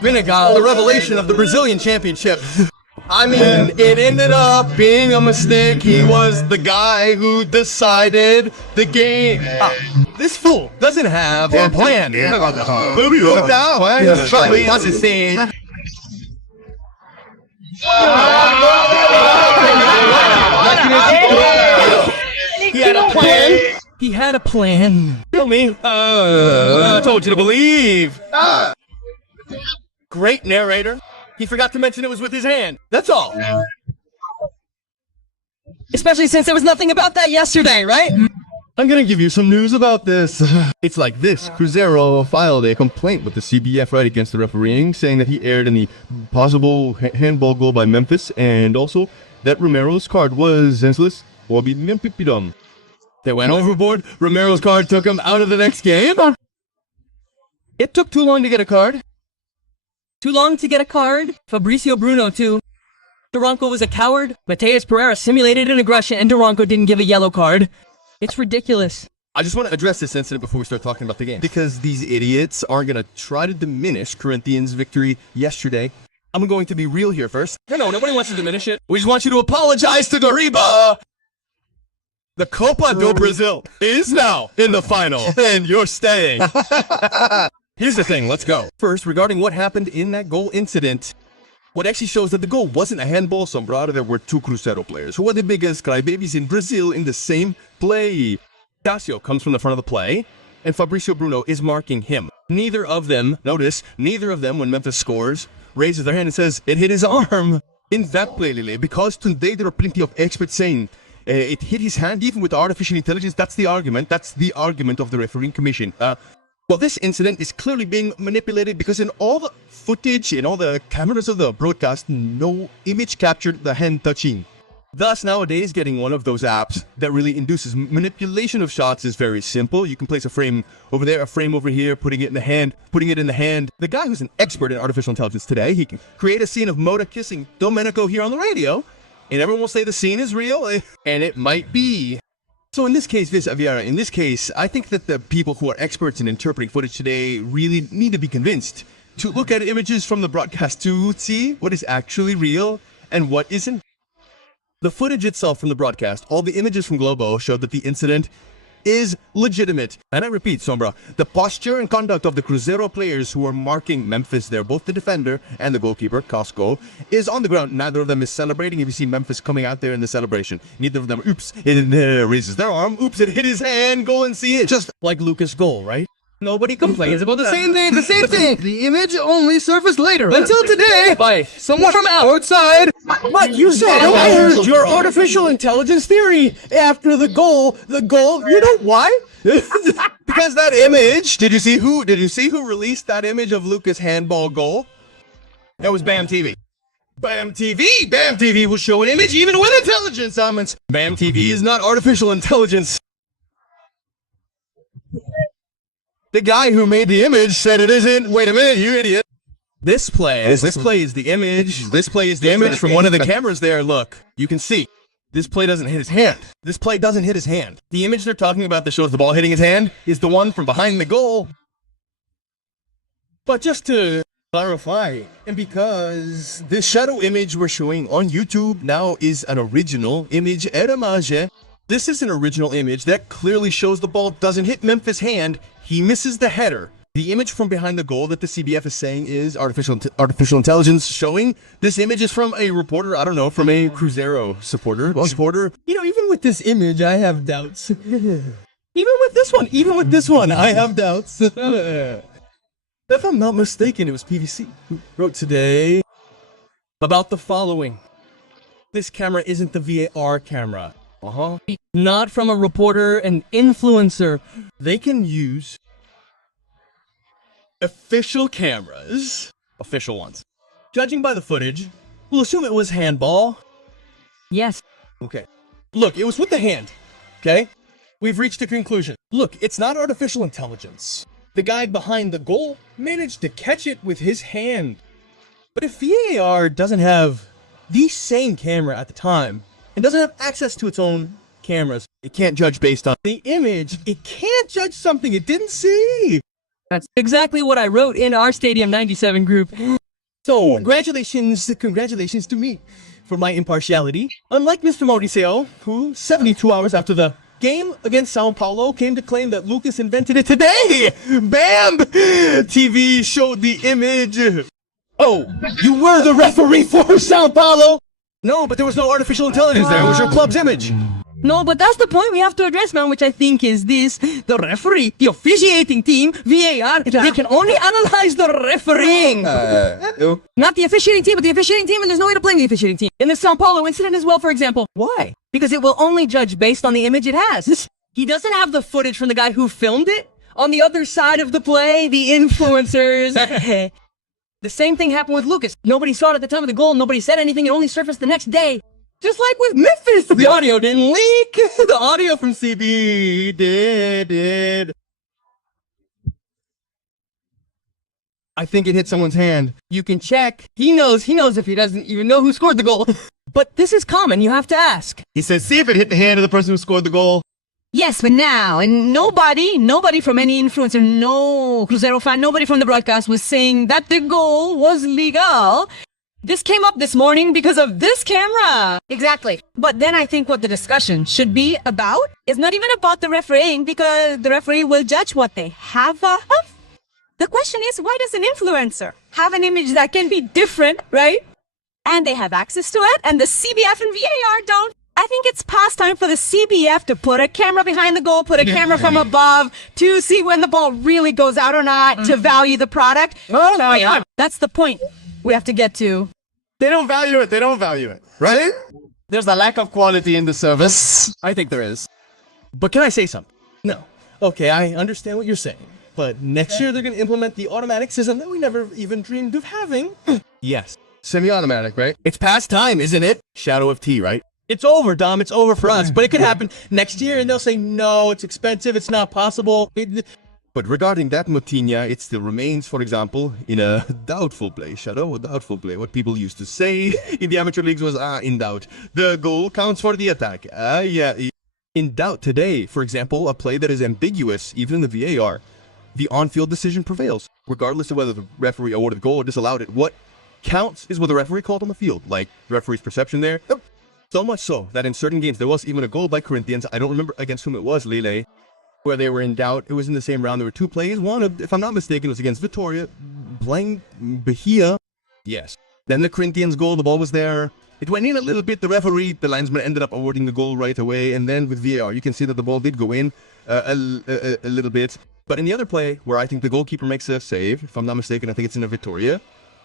Vinegar, the revelation of the Brazilian championship. I mean, it ended up being a mistake. He was the guy who decided the game. This fool doesn't have a plan. He had a plan. He had a plan. Tell me. I told you to believe. Great narrator. He forgot to mention it was with his hand. That's all. Especially since there was nothing about that yesterday, right? I'm gonna give you some news about this. It's like this. Cruzeiro filed a complaint with the CBF right against the refereeing, saying that he erred in the possible handball goal by Memphis, and also that Romero's card was senseless or be pimpidum. They went overboard. Romero's card took him out of the next game. It took too long to get a card. Too long to get a card. Fabricio Bruno, too. Duranko was a coward. Mateus Pereira simulated an aggression, and Duranko didn't give a yellow card. It's ridiculous. I just want to address this incident before we start talking about the game, because these idiots are going to try to diminish Corinthians' victory yesterday. I'm going to be real here first. No, nobody wants to diminish it. We just want you to apologize to Doriba. The Copa do Brazil is now in the final, and you're staying. Here's the thing, let's go. First, regarding what happened in that goal incident, what actually shows that the goal wasn't a handball, Sombrado. There were two Cruzeiro players who are the biggest crybabies in Brazil in the same play. Tassio comes from the front of the play, and Fabricio Bruno is marking him. Neither of them, notice, neither of them, when Memphis scores, raises their hand and says, it hit his arm. In that play, Lele, because today there are plenty of experts saying, it hit his hand, even with artificial intelligence. That's the argument of the refereeing commission. Well, this incident is clearly being manipulated because in all the footage, in all the cameras of the broadcast, no image captured the hand touching. Thus, nowadays, getting one of those apps that really induces manipulation of shots is very simple. You can place a frame over there, a frame over here, putting it in the hand. The guy who's an expert in artificial intelligence today, he can create a scene of Moda kissing Domenico here on the radio, and everyone will say the scene is real, and it might be. So in this case, I think that the people who are experts in interpreting footage today really need to be convinced to look at images from the broadcast to see what is actually real and what isn't. The footage itself from the broadcast, all the images from Globo showed that the incident is legitimate. And I repeat, Sombra, the posture and conduct of the Cruzeiro players who are marking Memphis there, both the defender and the goalkeeper, Costco, is on the ground. Neither of them is celebrating. If you see Memphis coming out there in the celebration, neither of them, oops, it raises their arm, oops, it hit his hand, go and see it. Just like Lucas' goal, right? Nobody complains about the same thing. The image only surfaced later. Until today, by someone from outside. But you said I heard your artificial intelligence theory after the goal, you know why? Because that image, did you see who released that image of Lucas' handball goal? That was BAM TV. BAM TV will show an image even with intelligence elements. BAM TV is not artificial intelligence. The guy who made the image said it isn't. Wait a minute, you idiot. This play is the image. This play is the image from one of the cameras there. Look, you can see. This play doesn't hit his hand. This play doesn't hit his hand. The image they're talking about that shows the ball hitting his hand is the one from behind the goal. But just to clarify, and because this shadow image we're showing on YouTube now is an original image, this is an original image that clearly shows the ball doesn't hit Memphis' hand. He misses the header. The image from behind the goal that the CBF is saying is artificial intelligence showing. This image is from a reporter, I don't know, from a Cruzeiro supporter. You know, even with this image, I have doubts. Even with this one, I have doubts. If I'm not mistaken, it was PVC who wrote today about the following. This camera isn't the VAR camera. Not from a reporter and influencer. They can use official cameras, official ones. Judging by the footage, we'll assume it was handball. Yes. Okay. Look, it was with the hand. Okay? We've reached a conclusion. Look, it's not artificial intelligence. The guy behind the goal managed to catch it with his hand. But if VAR doesn't have the same camera at the time, and doesn't have access to its own cameras, it can't judge based on the image. It can't judge something it didn't see. That's exactly what I wrote in our Stadium 97 group. So, congratulations to me for my impartiality. Unlike Mr. Mauricio, who 72 hours after the game against Sao Paulo came to claim that Lucas invented it today. Bam! TV showed the image. Oh, you were the referee for Sao Paulo? No, but there was no artificial intelligence there. It was your club's image. No, but that's the point we have to address, man, which I think is this. The referee, the officiating team, VAR, they can only analyze the refereeing. Not the officiating team, but the officiating team, and there's no way to blame the officiating team. In the Sao Paulo incident as well, for example. Why? Because it will only judge based on the image it has. He doesn't have the footage from the guy who filmed it. On the other side of the play, the influencers. The same thing happened with Lucas. Nobody saw it at the time of the goal, nobody said anything, it only surfaced the next day. Just like with Memphis, the audio didn't leak. The audio from CB did. I think it hit someone's hand. You can check. He knows if he doesn't even know who scored the goal. But this is common, you have to ask. He says, see if it hit the hand of the person who scored the goal. Yes, but now, and nobody from any influencer, no Cruzeiro fan, nobody from the broadcast was saying that the goal was legal. This came up this morning because of this camera. Exactly. But then I think what the discussion should be about is not even about the refereeing, because the referee will judge what they have. The question is, why does an influencer have an image that can be different, right? And they have access to it, and the CBF and VAR don't. I think it's past time for the CBF to put a camera behind the goal, put a camera from above to see when the ball really goes out or not, to value the product. Oh, no, yeah. That's the point we have to get to. They don't value it, right? There's a lack of quality in the service. I think there is. But can I say something? No. Okay, I understand what you're saying. But next year they're going to implement the automatic system that we never even dreamed of having. Yes. Semi-automatic, right? It's past time, isn't it? Shadow of T, right? It's over, Dom. It's over for us. But it could happen next year and they'll say, no, it's expensive. It's not possible. But regarding that, Motinha, it still remains, for example, in a doubtful play. Shadow, a doubtful play. What people used to say in the amateur leagues was, in doubt. The goal counts for the attack. Yeah. In doubt today, for example, a play that is ambiguous, even in the VAR, the on-field decision prevails. Regardless of whether the referee awarded the goal or disallowed it, what counts is what the referee called on the field. Like, the referee's perception there. So much so that in certain games, there was even a goal by Corinthians. I don't remember against whom it was, Lele, where they were in doubt. It was in the same round. There were two plays. One, if I'm not mistaken, was against Vitória, playing Bahia. Yes. Then the Corinthians goal, the ball was there. It went in a little bit. The referee, the linesman, ended up awarding the goal right away. And then with VAR, you can see that the ball did go in a little bit. But in the other play, where I think the goalkeeper makes a save, if I'm not mistaken, I think it's in a Vitória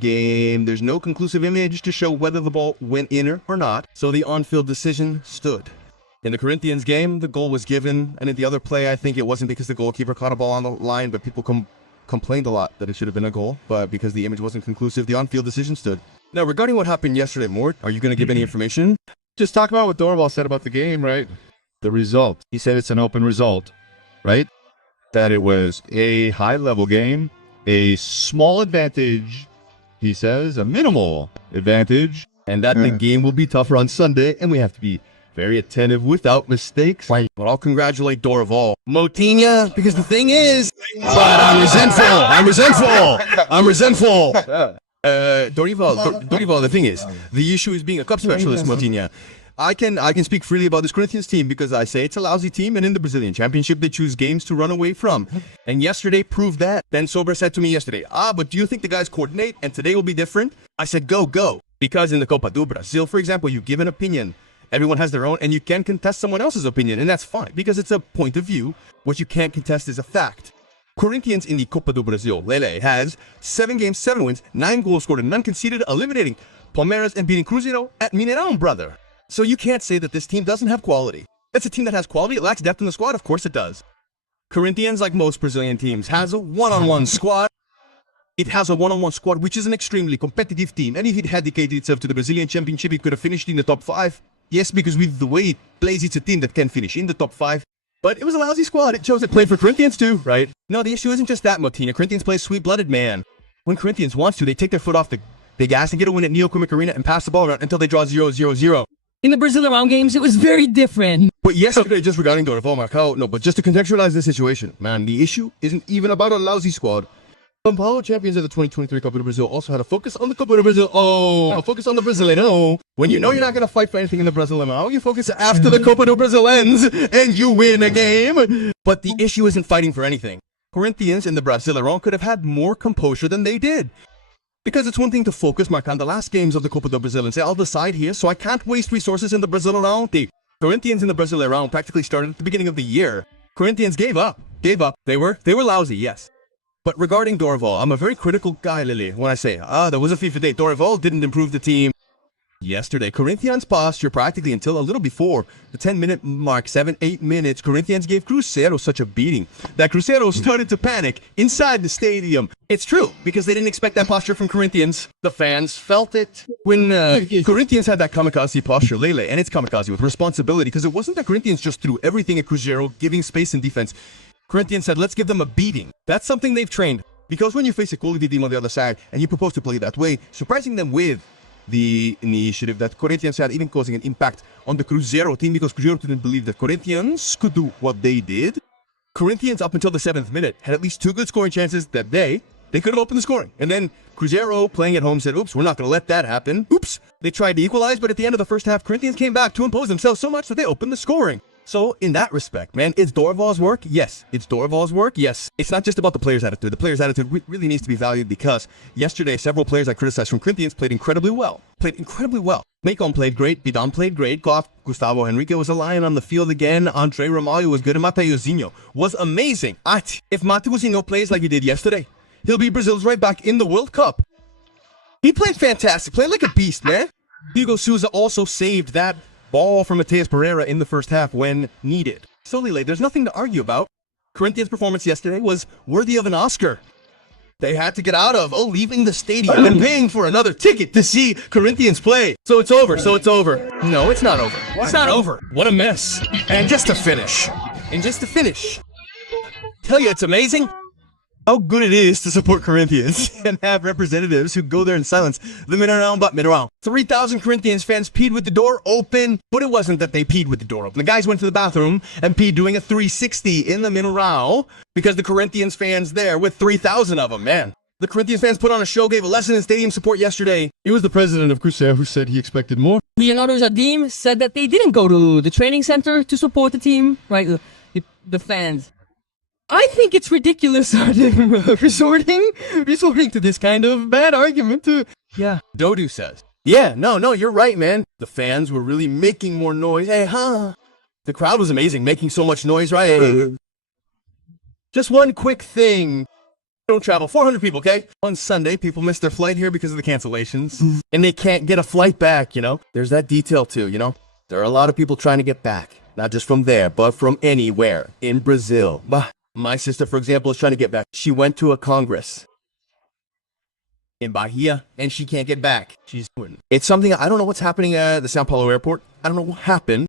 game, there's no conclusive image to show whether the ball went in or not. So the on-field decision stood. In the Corinthians game, the goal was given, and in the other play, I think it wasn't because the goalkeeper caught a ball on the line, but people complained a lot that it should have been a goal, but because the image wasn't conclusive, the on-field decision stood. Now, regarding what happened yesterday, Mort, are you going to give any information? Just talk about what Dorival said about the game, right? The result. He said it's an open result, right? That it was a high-level game, a small advantage, he says, a minimal advantage. And that the game will be tougher on Sunday, and we have to be very attentive without mistakes. But I'll congratulate Dorival. Motinha, because the thing is, but I'm resentful. Dorival, the thing is, the issue is being a cup specialist, Motinha. I can speak freely about this Corinthians team because I say it's a lousy team, and in the Brazilian Championship they choose games to run away from. And yesterday proved that. Ben Sober said to me yesterday, but do you think the guys coordinate and today will be different? I said, go. Because in the Copa do Brasil, for example, you give an opinion. Everyone has their own, and you can contest someone else's opinion, and that's fine because it's a point of view. What you can't contest is a fact. Corinthians in the Copa do Brasil, Lele, has 7 games, 7 wins, 9 goals scored, and none conceded, eliminating Palmeiras and beating Cruzeiro at Mineirão, brother. So you can't say that this team doesn't have quality. It's a team that has quality. It lacks depth in the squad. Of course it does. Corinthians, like most Brazilian teams, has a one-on-one squad. It has a one-on-one squad, which is an extremely competitive team. And if it had dedicated itself to the Brazilian Championship, it could have finished in the top 5. Yes, because with the way it plays, it's a team that can finish in the top 5. But it was a lousy squad. It shows it played for Corinthians too, right? No, the issue isn't just that, Motinha. Corinthians play sweet-blooded, man. When Corinthians wants to, they take their foot off the gas and get a win at Neoquímica Arena and pass the ball around until they draw 0-0-0. In the Brazilian round games, it was very different. But yesterday, just regarding Dorival Marcao, no, but just to contextualize the situation, man, the issue isn't even about a lousy squad. São Paulo, champions of the 2023 Copa do Brasil, also had a focus on the Copa do Brasil. Oh, a focus on the Brasileiro. When you know you're not going to fight for anything in the Brasileiro, you focus after the Copa do Brasil ends and you win a game. But the issue isn't fighting for anything. Corinthians in the Brasileiro could have had more composure than they did. Because it's one thing to focus, Mark, on the last games of the Copa do Brasil and say, I'll decide here, so I can't waste resources in the Brasileiro. The Corinthians in the Brasileiro practically started at the beginning of the year. Corinthians gave up. They were lousy, yes. But regarding Dorival, I'm a very critical guy, Lily, when I say, there was a FIFA date. Dorival didn't improve the team. Yesterday, Corinthians' posture practically until a little before the 10-minute mark, 7-8 minutes, Corinthians gave Cruzeiro such a beating that Cruzeiro started to panic inside the stadium. It's true, because they didn't expect that posture from Corinthians. The fans felt it. When Corinthians had that kamikaze posture, Lele, and it's kamikaze with responsibility, because it wasn't that Corinthians just threw everything at Cruzeiro, giving space in defense. Corinthians said, let's give them a beating. That's something they've trained. Because when you face a quality team on the other side, and you propose to play that way, surprising them with the initiative that Corinthians had, even causing an impact on the Cruzeiro team, because Cruzeiro didn't believe that Corinthians could do what they did. Corinthians, up until the 7th minute, had at least 2 good scoring chances that they could have opened the scoring. And then Cruzeiro, playing at home, said, oops, we're not going to let that happen. Oops. They tried to equalize, but at the end of the first half, Corinthians came back to impose themselves so much that they opened the scoring. So, in that respect, man, it's Dorival's work? Yes. It's Dorival's work? Yes. It's not just about the player's attitude. The player's attitude really needs to be valued because yesterday, several players I criticized from Corinthians played incredibly well. Macon played great. Bidon played great. Gustavo Henrique was a lion on the field again. Andre Ramalho was good. And Mateuzinho was amazing. If Mateuzinho plays like he did yesterday, he'll be Brazil's right back in the World Cup. He played fantastic. Played like a beast, man. Hugo Souza also saved that ball from Mateus Pereira in the first half when needed. So, Lele, there's nothing to argue about. Corinthians' performance yesterday was worthy of an Oscar. They had to get out of leaving the stadium and paying for another ticket to see Corinthians play. So it's over. No, it's not over. It's not over. What a mess. And just to finish, tell you it's amazing how good it is to support Corinthians and have representatives who go there in silence. The Mineirão. 3,000 Corinthians fans peed with the door open, but it wasn't that they peed with the door open. The guys went to the bathroom and peed doing a 360 in the Mineirão because the Corinthians fans there with 3,000 of them, man. The Corinthians fans put on a show, gave a lesson in stadium support yesterday. It was the president of Cruzeiro who said he expected more. Leonardo Jardim said that they didn't go to the training center to support the team, right? The fans. I think it's ridiculous resorting to this kind of bad argument to... Yeah. Dodu says, yeah, no, you're right, man. The fans were really making more noise. Hey, huh? The crowd was amazing, making so much noise, right? Hey. Just one quick thing. Don't travel. 400 people, okay? On Sunday, people missed their flight here because of the cancellations. And they can't get a flight back, you know? There's that detail too, you know? There are a lot of people trying to get back. Not just from there, but from anywhere in Brazil. My sister, for example, is trying to get back. She went to a congress in Bahia, and she can't get back. It's something, I don't know what's happening at the São Paulo airport. I don't know what happened,